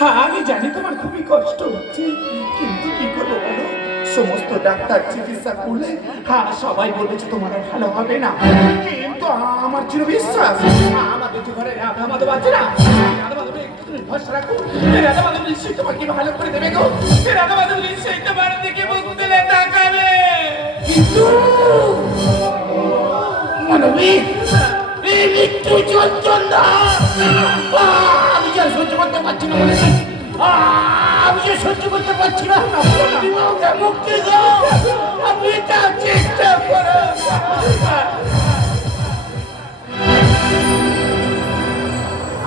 হ্যাঁ, আমি জানি তোমার খুবই কষ্ট হচ্ছে, কিন্তু কি করবো বলো? সমস্ত ডাক্তার চিকিৎসা করলে হ্যাঁ সবাই বলবে যে তোমার আর ভালো হবে না, কিন্তু আমার চির বিশ্বাস আমাদের যে ঘরে রাধা মাধব আছে না, রাধা মাধবের একটু তুমি ভরসা রাখো, রাধা মাধব নিশ্চয়ই তোমাকে ভালো করে দেবে গো, রাধা মাধব নিশ্চয়ই তোমার দিকে মুখ তুলে তাকাবে। কিন্তু মানবিক এই মৃত্যু যন্ত্রণা আমি যে সহ্য করতে পারছি না, আমি যে সহ্য করতে পারছি না, মুক্তি দাও, আমি তা চেষ্টা করো।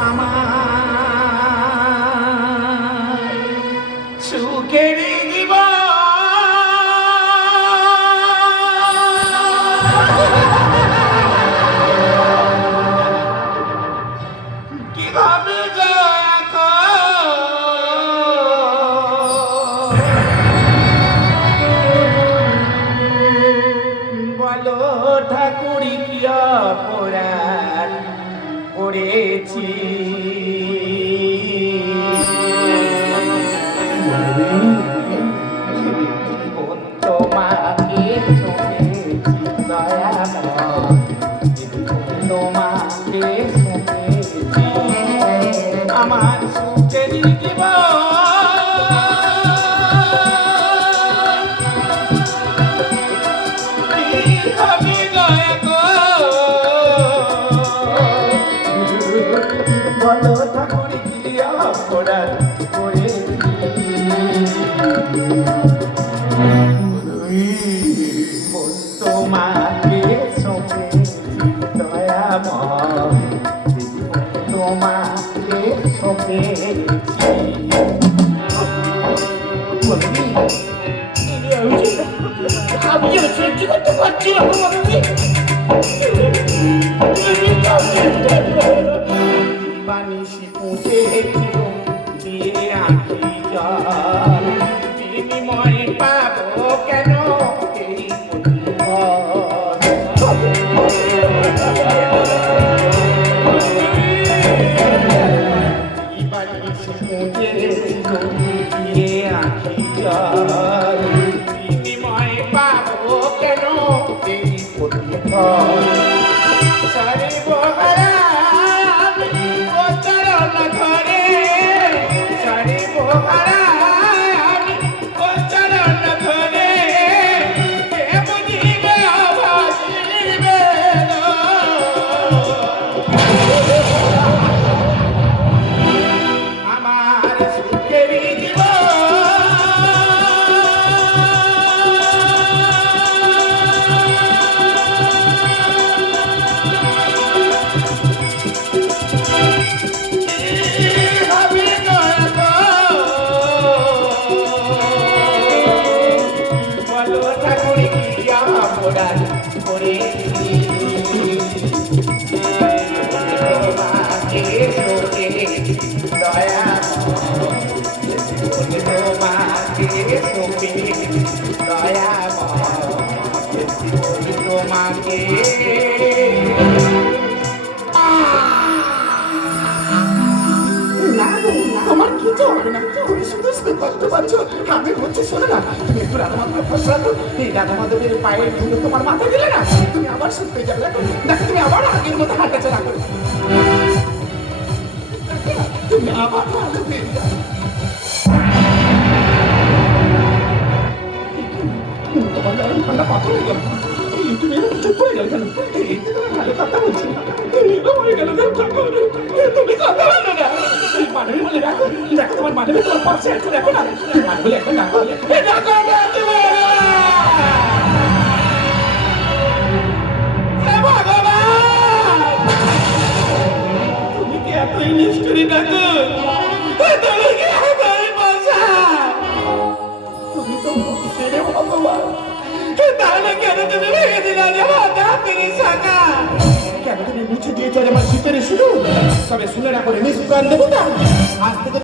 আমার সুখের জীবন কিভাবে বলো ঠাকুরি কি অপরাধ করেছি, তোমাকে শুনেছি দয়াময়, তোমাকে শুনেছি আমার সুখের জীবন আমি দয়া বলো ঠাকুর কি অপরাধ করেছি, তোমাকে শুনেছি দয়াময়, তোমাকে শুনেছি। আমি যে সহ্য করতে পারছি না, বানিশি পুঁজেছিল দিয়ে রাখি জল, বিনিময় পাবো কেন এই বানিশি পুঁজেছিল দিয়ে রাখি জল, বিনিময় পাবো কেন এই প্রতিফল। সারে বহারা তোমাকে তোমার কিছু হবে না, তুমি শুধু শুধু কষ্ট পাচ্ছ। আমি বলছি শোনো না, তুমি একটু রাধা মাধবের ফসলা করো, এই রাধা মাধবের পায়ের ধুলো তোমার মাথায় দিলে না, তুমি আবার সুখ পেয়ে যাবে। দেখো তুমি আবার আগের মতো হাঁটা চলা করো, তুমি আবার ভালো পেয়ে যাবে। তোমার যেমন ঠান্ডা পাথর হয়ে গেল, তুমি এরকম চুপ করে গেল কেন? এই তো তুমি ভালো কথা বলছি, হয়ে গেল তুমি কথা বলো না। মানবী বলে দেখো, দেখো তোমার মানবী তোমার পাশে আছে, দেখো না মানবী এখন দেখো তুমি কি এতই নিষ্ঠুরি দেখো, তুমি কি এতই মজা, তুমি তো ছেড়ে ভগবান, তাহলে কেন তুমি ভেঙে দিলা যে হাতের শাখা, কেন তুমি মুছে দিয়েছ আমার শীতের শুরু? তবে শুনে রাখো নিষ্প্রাণ দেবতা আজ থেকে